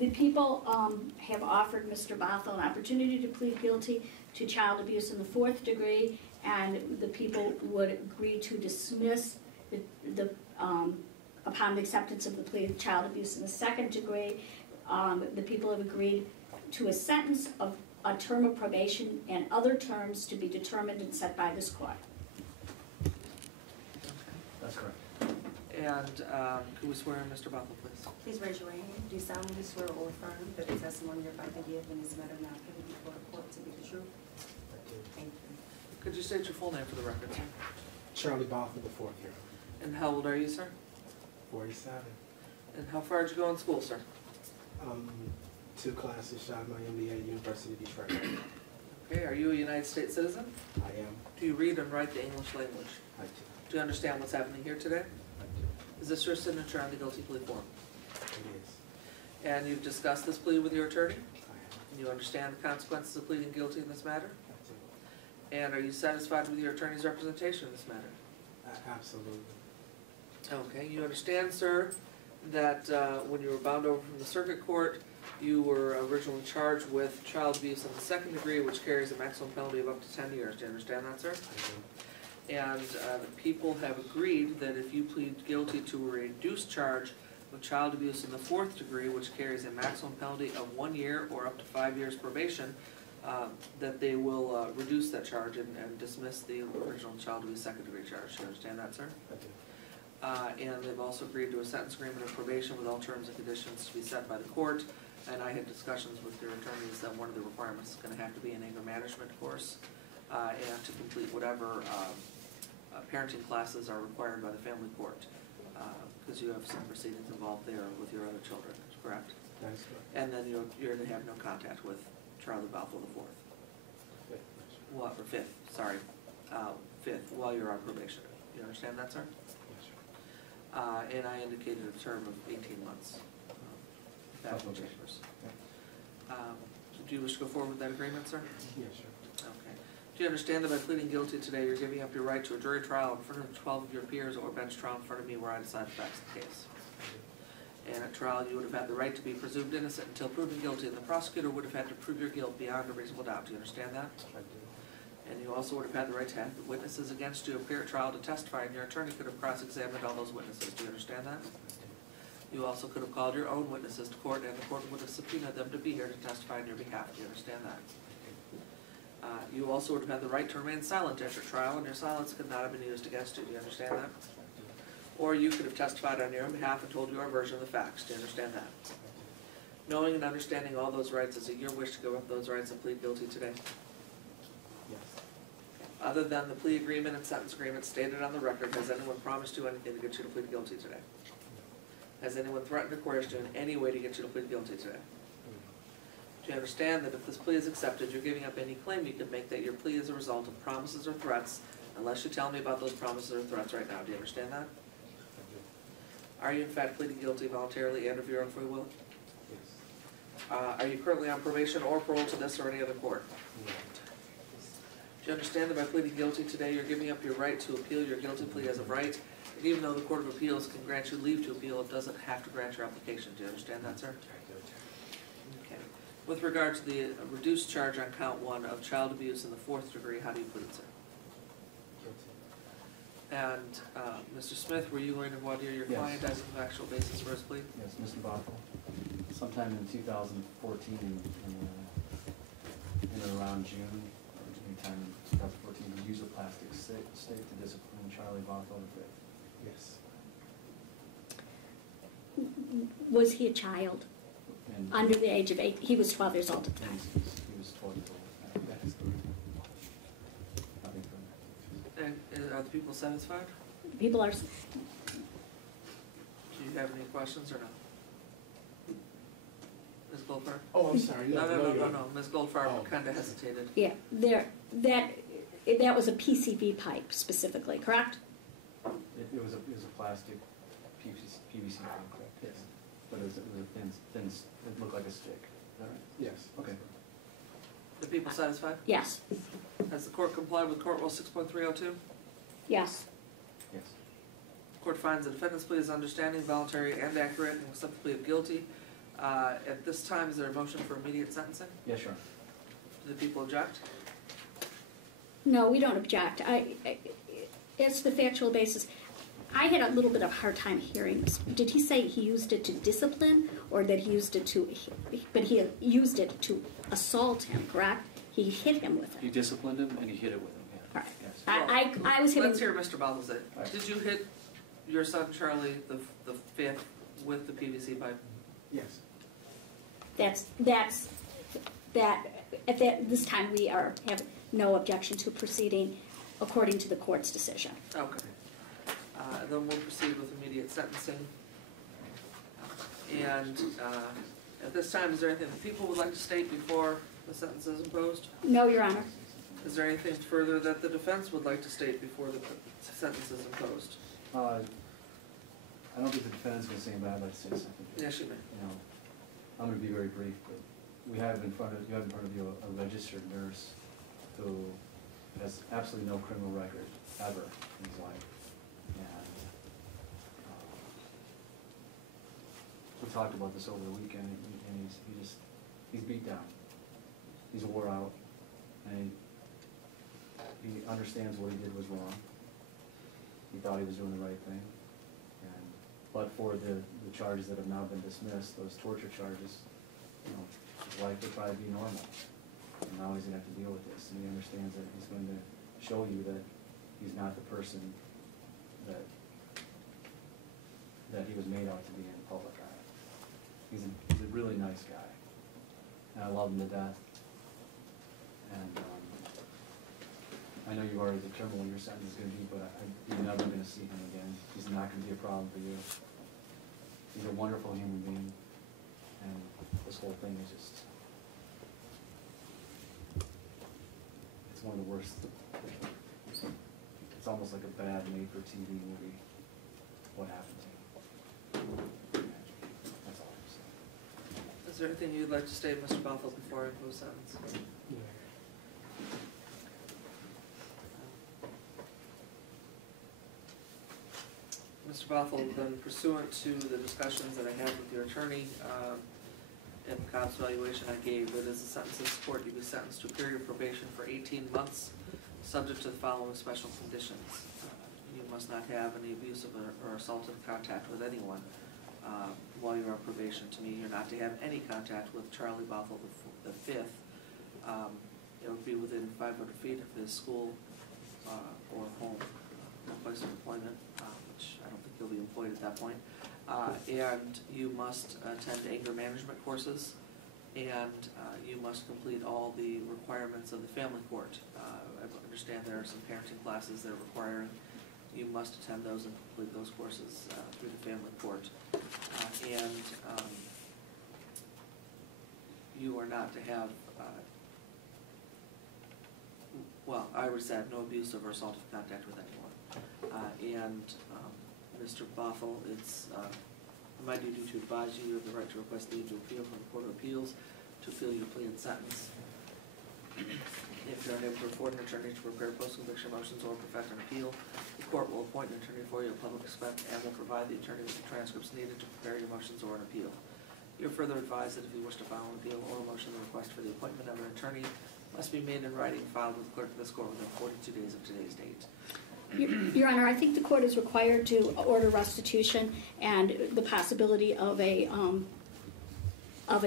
The people have offered Mr. Bothuell an opportunity to plead guilty to child abuse in the 4th degree, and the people would agree to dismiss upon the acceptance of the plea of child abuse in the 2nd degree. The people have agreed to a sentence of a term of probation and other terms to be determined and set by this court. That's correct. And could we swear in Mr. Bothuell, please? Please raise your right hand. Do you solemnly swear or affirm that the testimony you're about to give in this matter now can be before the court to be the truth? Thank you. Could you state your full name for the record, sir? Charlie Bothuell, the 4th year. And how old are you, sir? 47. And how far did you go in school, sir? 2 classes, shot my MBA at University of Detroit. Okay, are you a United States citizen? I am. Do you read and write the English language? I do. Do you understand what's happening here today? I do. Is this your signature on the guilty plea form? It is. And you've discussed this plea with your attorney? I am. And you understand the consequences of pleading guilty in this matter? I do. And are you satisfied with your attorney's representation in this matter? Absolutely. Okay, you understand, sir, that when you were bound over from the circuit court, you were originally charged with child abuse in the 2nd degree, which carries a maximum penalty of up to 10 years. Do you understand that, sir? I do. And the people have agreed that if you plead guilty to a reduced charge of child abuse in the 4th degree, which carries a maximum penalty of 1 year or up to 5 years probation, that they will reduce that charge and dismiss the original child abuse 2nd degree charge. Do you understand that, sir? I do. And they've also agreed to a sentence agreement of probation with all terms and conditions to be set by the court. And I had discussions with your attorneys that one of the requirements is going to have to be an anger management course, and to complete whatever parenting classes are required by the family court, because you have some proceedings involved there with your other children, correct? That is correct. And then you're going to have no contact with Charlie Bothuell the 4th. Well, or 5th, sorry, 5th, while you're on probation. You understand that, sir? Yes, sir. And I indicated a term of 18 months. Okay. Chambers. Do you wish to go forward with that agreement, sir? Yes, sir. Okay. Do you understand that by pleading guilty today, you're giving up your right to a jury trial in front of 12 of your peers or a bench trial in front of me where I decide the facts of the case? And at trial, you would have had the right to be presumed innocent until proven guilty, and the prosecutor would have had to prove your guilt beyond a reasonable doubt. Do you understand that? I do. And you also would have had the right to have witnesses against you appear at trial to testify, and your attorney could have cross-examined all those witnesses. Do you understand that? You also could have called your own witnesses to court, and the court would have subpoenaed them to be here to testify on your behalf. Do you understand that? You also would have had the right to remain silent at your trial, and your silence could not have been used against you. Do you understand that? Or you could have testified on your own behalf and told your version of the facts. Do you understand that? Knowing and understanding all those rights, is it your wish to go with those rights and plead guilty today? Yes. Other than the plea agreement and sentence agreement stated on the record, has anyone promised you anything to get you to plead guilty today? Has anyone threatened or coerced you in any way to get you to plead guilty today? Do you understand that if this plea is accepted, you're giving up any claim you can make that your plea is a result of promises or threats, unless you tell me about those promises or threats right now? Do you understand that? Are you in fact pleading guilty voluntarily and of your own free will? Yes. Are you currently on probation or parole to this or any other court? No. Do you understand that by pleading guilty today, you're giving up your right to appeal your guilty plea as of right? And even though the Court of Appeals can grant you leave to appeal, it doesn't have to grant your application. Do you understand that, sir? Okay. With regard to the reduced charge on count 1 of child abuse in the 4th degree, how do you plead, sir? Guilty. And Mr. Smith, were you going to voir dire your Yes. client as a factual basis for his plea? Yes, Mr. Bothuell. Sometime in 2014, in around June, or anytime in 2014, he used a plastic stake to discipline Charlie Bothuell the 5th. Yes. Was he a child? And Under the age of 8? He was 12 years old at the time. he was 12 years old. That is correct. Nothing further. And are the people satisfied? People are. Do you have any questions or no? Ms. Goldfarb? Oh, I'm sorry. No. Ms. Goldfarb Oh. kind of hesitated. Yeah, that was a PCV pipe specifically, correct? It was a plastic PVC pipe, correct? Yes. But it was a thin, it looked like a stick. Is that right? Yes. Okay. The people satisfied? Yes. Has the court complied with Court Rule 6.302? Yes. Yes. The court finds the defendant's plea is understanding, voluntary, and accurate, and accepts the plea of guilty. At this time, is there a motion for immediate sentencing? Yes, Your Honor. Do the people object? No, we don't object. It's the factual basis. I had a little bit of a hard time hearing this. Did he say he used it to discipline, or that he used it to, but he used it to assault him, correct? He hit him with He it. disciplined him and he hit it with him, yeah. All right. Yes. I was hitting. Let's hear Mr. Bothell say. Right. Did you hit your son Charlie, the fifth, with the PVC pipe? Yes. At this time, we have no objection to proceeding according to the court's decision. Okay. Then we'll proceed with immediate sentencing. And at this time, is there anything that people would like to state before the sentence is imposed? No, Your Honor. Is there anything further that the defense would like to state before the sentence is imposed? I don't think the defendant's going to say, but I'd like to say something. Yes, you may. You know, I'm going to be very brief, but you have in front of you a registered nurse who has absolutely no criminal record ever in his life. And we talked about this over the weekend, and he's beat down. He's wore out, and he understands what he did was wrong. He thought he was doing the right thing, but for the charges that have now been dismissed, those torture charges, you know, his life would probably be normal. And now he's going to have to deal with this, and he understands that he's going to show you that he's not the person that he was made out to be in the public eye. He's a really nice guy, and I love him to death. And I know you've already determined what your sentence is going to be, but you're never going to see him again. He's not going to be a problem for you. He's a wonderful human being, and this whole thing is just, it's one of the worst. It's almost like a bad made-for-TV movie, what happened to him. That's all I'm saying. Is there anything you'd like to state, Mr. Bothell, before I impose sentence? Yeah. Mr. Bothell, then pursuant to the discussions that I had with your attorney, and the cops evaluation I gave, that as a sentence in support, you be sentenced to a period of probation for 18 months, subject to the following special conditions. You must not have any abusive or assaultive contact with anyone while you're on probation. To me, you're not to have any contact with Charlie Bothuell the fifth. It would be within 500 feet of his school or home, or place of employment, which I don't think he'll be employed at that point. And you must attend anger management courses, and you must complete all the requirements of the family court. I understand there are some parenting classes they're requiring. You must attend those and complete those courses through the family court. You are not to have, well, I would say no abusive or assaultive contact with anyone. Mr. Bothell, it's my duty to advise you of the right to request leave to appeal from the Court of Appeals to appeal your plea and sentence. If you're unable to afford an attorney to prepare post-conviction motions or perfect an appeal, the court will appoint an attorney for you at public expense and will provide the attorney with the transcripts needed to prepare your motions or an appeal. You're further advised that if you wish to file an appeal or a motion, the request for the appointment of an attorney must be made in writing, filed with the clerk of this court within 42 days of today's date. Your Honor, I think the court is required to order restitution and the possibility of a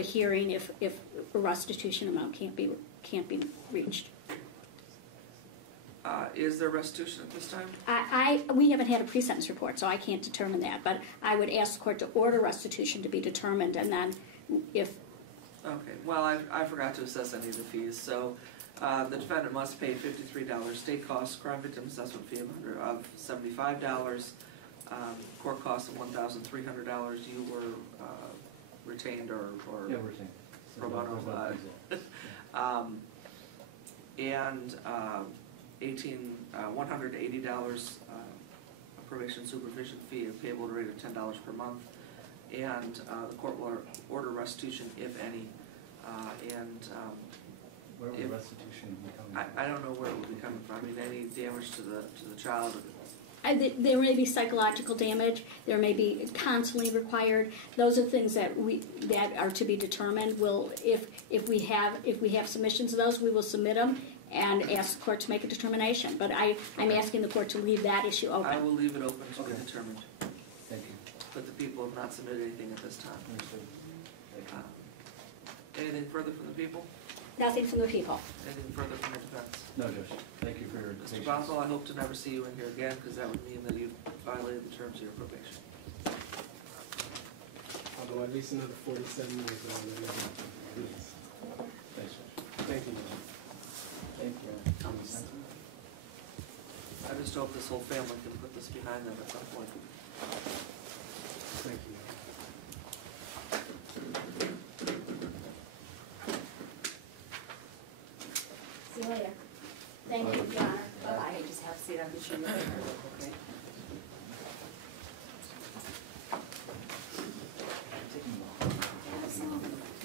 hearing if a restitution amount can't be reached. Is there restitution at this time? We haven't had a pre-sentence report, so I can't determine that. But I would ask the court to order restitution to be determined, and then if. Okay. Well, I forgot to assess any of the fees, so. The defendant must pay $53 state costs, crime victim assessment fee of $75, court costs of $1,300. You were retained or Yeah, retained. pro bono, and $180 probation supervision fee payable at a rate of $10 per month, and the court will order restitution if any, Where would restitution be coming from? I don't know where it would be coming from. I mean, any damage to the child There may be psychological damage. There may be counseling required. Those are things that are to be determined. If we have submissions of those, we will submit them and ask the court to make a determination. But I'm asking the court to leave that issue open. I will leave it open to be Okay. determined, Thank you. but the people have not submitted anything at this time. Understood. Thank you. Anything further from the people? Nothing from the people. Anything further from the defense? No, Judge, thank you for your Mr. patience. Bothuell, I hope to never see you in here again, because that would mean that you've violated the terms of your probation. Although at least another 47 years on the level. Please. Thanks, Judge. Thank you, Judge. Thank you. I just hope this whole family can put this behind them at some point. Thank you. See you later. Thank you, Your Honor. Bye-bye. Okay, just have a seat, I'll get you your paper, okay? Taking a while.